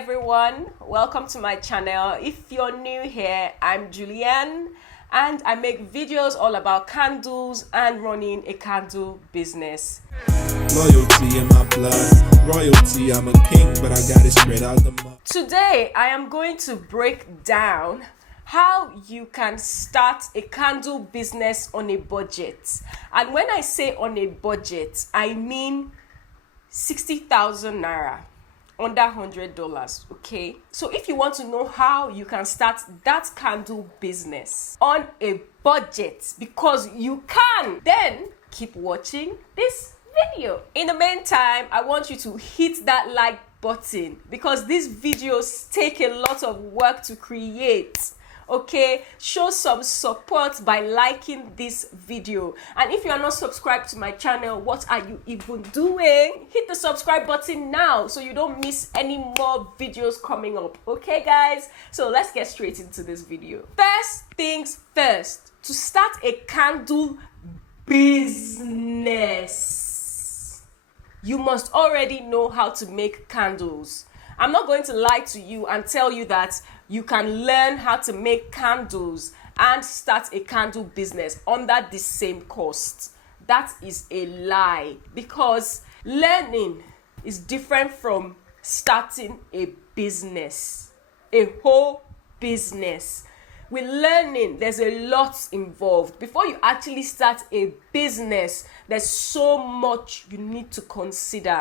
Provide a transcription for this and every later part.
everyone, welcome to my channel. If you're new here, I'm Julianne and I make videos all about candles and running a candle business. Loyalty in my blood, royalty, I'm a king, but I got it straight out the mud. Today I am going to break down how you can start a candle business on a budget. And when I say on a budget, I mean 60,000 naira, under $100, okay? So if you want to know how you can start that candle business on a budget, because you can, then keep watching this video. In the meantime, I want you to hit that like button because these videos take a lot of work to create. Okay, show some support by liking this video. And if you are not subscribed to my channel, what are you even doing? Hit the subscribe button now so you don't miss any more videos coming up. Okay guys, so let's get straight into this video. First things first, to start a candle business, you must already know how to make candles. I'm not going to lie to you and tell you that you can learn how to make candles and start a candle business under the same cost. That is a lie, because learning is different from starting a business, a whole business. With learning, there's a lot involved. Before you actually start a business, there's so much you need to consider.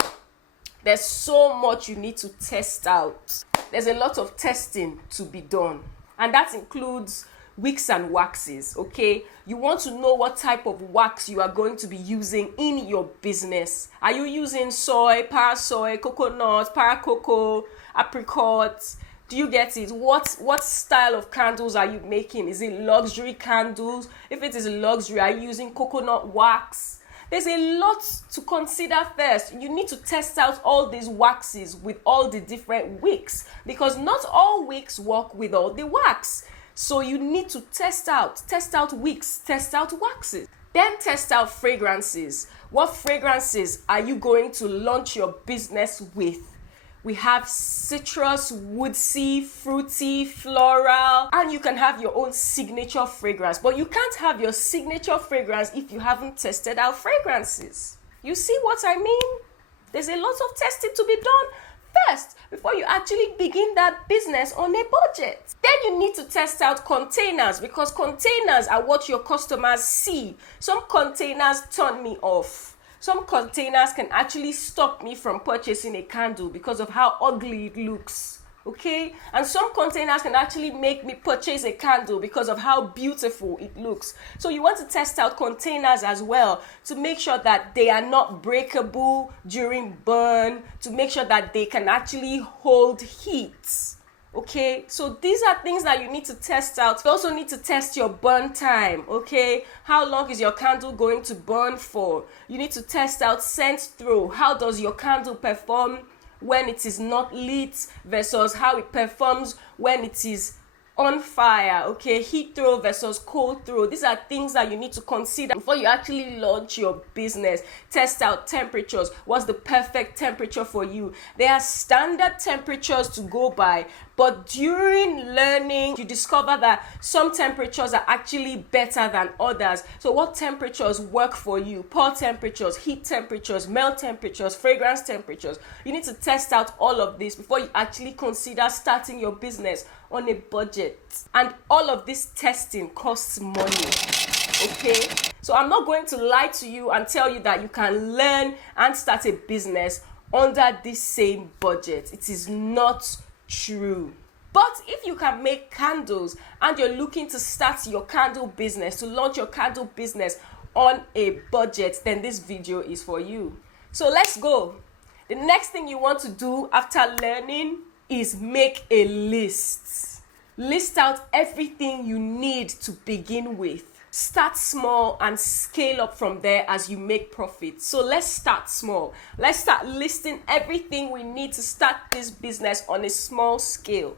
There's so much you need to test out. There's a lot of testing to be done. And that includes wicks and waxes, okay? You want to know what type of wax you are going to be using in your business. Are you using soy, para-soy, coconut, para-cocoa, apricot? Do you get it? What style of candles are you making? Is it luxury candles? If it is luxury, are you using coconut wax? There's a lot to consider first. You need to test out all these waxes with all the different wicks, because not all wicks work with all the wax. So you need to test out wicks, test out waxes. Then test out fragrances. What fragrances are you going to launch your business with? We have citrus, woodsy, fruity, floral, and you can have your own signature fragrance. But you can't have your signature fragrance if you haven't tested out fragrances. You see what I mean? There's a lot of testing to be done first before you actually begin that business on a budget. Then you need to test out containers, because containers are what your customers see. Some containers turn me off. Some containers can actually stop me from purchasing a candle because of how ugly it looks, okay? And some containers can actually make me purchase a candle because of how beautiful it looks. So you want to test out containers as well to make sure that they are not breakable during burn, to make sure that they can actually hold heat. Okay, so these are things that you need to test out. You also need to test your burn time, okay? How long is your candle going to burn for? You need to test out scent throw. How does your candle perform when it is not lit versus how it performs when it is on fire, okay? Heat throw versus cold throw. These are things that you need to consider before you actually launch your business. Test out temperatures. What's the perfect temperature for you? There are standard temperatures to go by, but during learning, you discover that some temperatures are actually better than others. So what temperatures work for you? Pour temperatures, heat temperatures, melt temperatures, fragrance temperatures. You need to test out all of this before you actually consider starting your business on a budget. And all of this testing costs money, okay? So I'm not going to lie to you and tell you that you can learn and start a business under this same budget. It is not true. But if you can make candles and you're looking to start your candle business, to launch your candle business on a budget, then this video is for you. So let's go. The next thing you want to do after learning is make a list. List out everything you need to begin with. Start small and scale up from there as you make profit. So let's start small. Let's start listing everything we need to start this business on a small scale.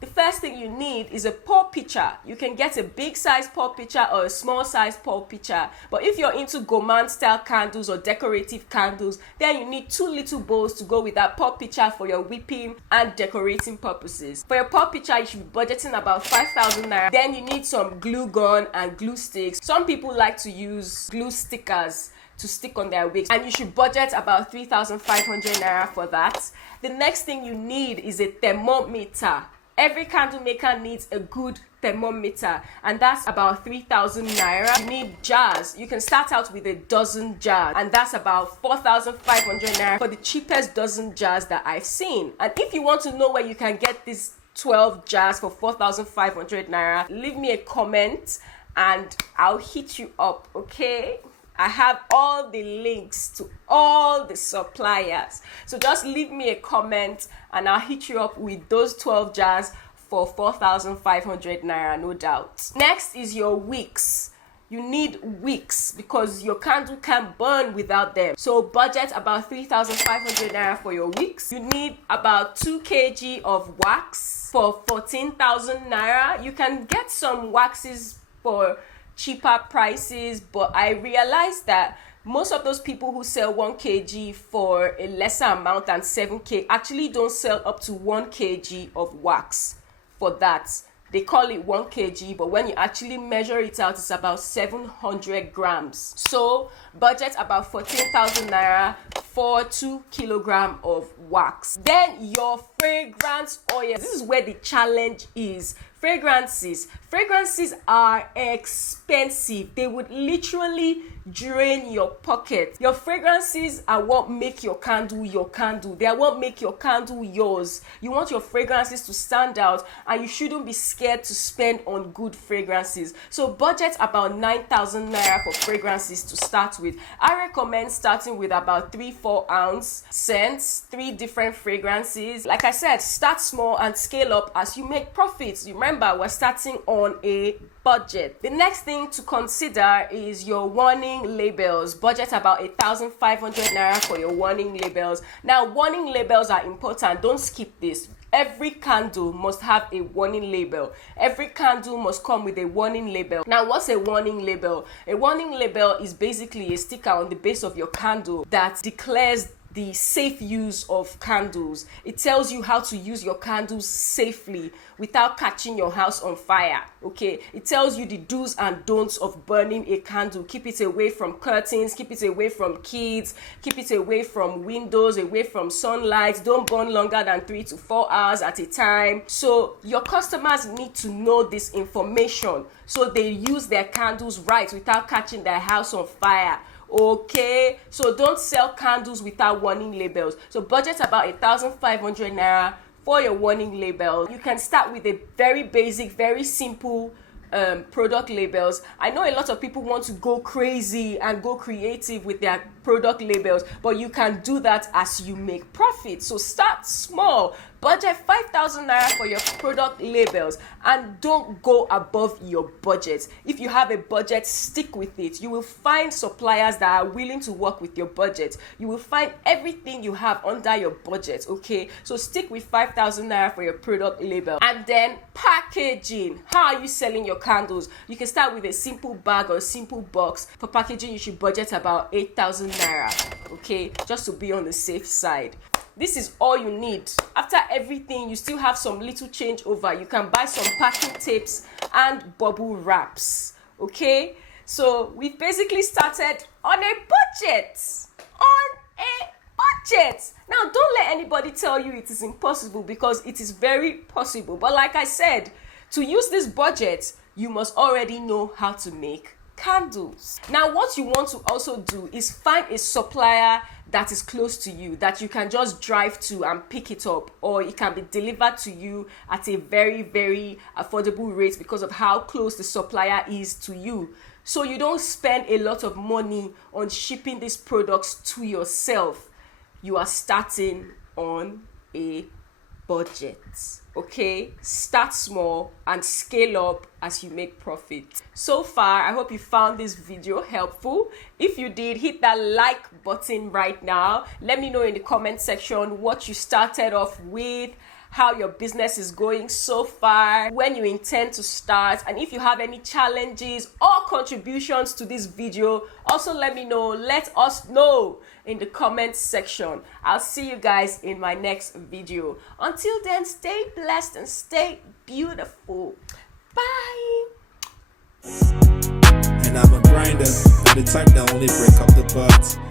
The first thing you need is a pour pitcher. You can get a big size pour pitcher or a small size pour pitcher. But if you're into gourmand style candles or decorative candles, then you need 2 little bowls to go with that pour pitcher for your whipping and decorating purposes. For your pour pitcher, you should be budgeting about 5,000 naira. Then you need some glue gun and glue sticks. Some people like to use glue stickers to stick on their wigs, and you should budget about 3,500 naira for that. The next thing you need is a thermometer. Every candle maker needs a good thermometer, and that's about 3,000 naira. You need jars. You can start out with a dozen jars, and that's about 4,500 naira for the cheapest dozen jars that I've seen. And if you want to know where you can get these 12 jars for 4,500 naira, leave me a comment and I'll hit you up, okay? I have all the links to all the suppliers. So just leave me a comment and I'll hit you up with those 12 jars for 4,500 naira, no doubt. Next is your wicks. You need wicks because your candle can't burn without them. So budget about 3,500 naira for your wicks. You need about 2 kg of wax for 14,000 naira. You can get some waxes for cheaper prices, but I realized that most of those people who sell 1 kg for a lesser amount than 7k actually don't sell up to 1 kg of wax for that. They call it 1 kg, but when you actually measure it out, it's about 700 grams. So budget about 14,000 naira for 2 kilograms of wax. Then your fragrance oil. This is where the challenge is. Fragrances are expensive. They would literally drain your pocket. Your fragrances are what make your candle your candle. They are what make your candle yours. You want your fragrances to stand out, and you shouldn't be scared to spend on good fragrances. So budget about 9,000 naira for fragrances to start with. I recommend starting with about 3-4 ounce scents, 3 different fragrances. Like I said, start small and scale up as you make profits. Remember, we're starting on a budget. The next thing to consider is your warning labels. Budget about 1,500 naira for your warning labels. Now, warning labels are important. Don't skip this. Every candle must have a warning label. Every candle must come with a warning label. Now, what's a warning label? A warning label is basically a sticker on the base of your candle that declares the safe use of candles. It tells you how to use your candles safely without catching your house on fire. Okay, it tells you the do's and don'ts of burning a candle. Keep it away from curtains, keep it away from kids, keep it away from windows, away from sunlight. Don't burn longer than 3 to 4 hours at a time. So your customers need to know this information so they use their candles right without catching their house on fire. Okay, so don't sell candles without warning labels. So budget about 1,500 naira for your warning label. You can start with a very basic, very simple product labels. I know a lot of people want to go crazy and go creative with their product labels, but you can do that as you make profit. So start small. Budget 5,000 naira for your product labels and don't go above your budget. If you have a budget, stick with it. You will find suppliers that are willing to work with your budget. You will find everything you have under your budget, okay? So stick with 5,000 naira for your product label. And then packaging. How are you selling your candles? You can start with a simple bag or a simple box. For packaging, you should budget about 8,000 naira, okay? Just to be on the safe side. This is all you need. After everything, you still have some little change over. You can buy some packing tapes and bubble wraps. Okay? So we've basically started on a budget. On a budget. Now, don't let anybody tell you it is impossible, because it is very possible. But like I said, to use this budget, you must already know how to make candles. Now, what you want to also do is find a supplier that is close to you, that you can just drive to and pick it up, or it can be delivered to you at a very, very affordable rate because of how close the supplier is to you. So you don't spend a lot of money on shipping these products to yourself. You are starting on a budget. Okay, start small and scale up as you make profit. So far, I hope you found this video helpful. If you did, hit that like button right now. Let me know in the comment section what you started off with, how your business is going so far, when you intend to start, and if you have any challenges or contributions to this video, also let me know. Let us know in the comment section. I'll see you guys in my next video. Until then, stay blessed and stay beautiful. Bye. And I'm a grinder, not the type that only break up the butt.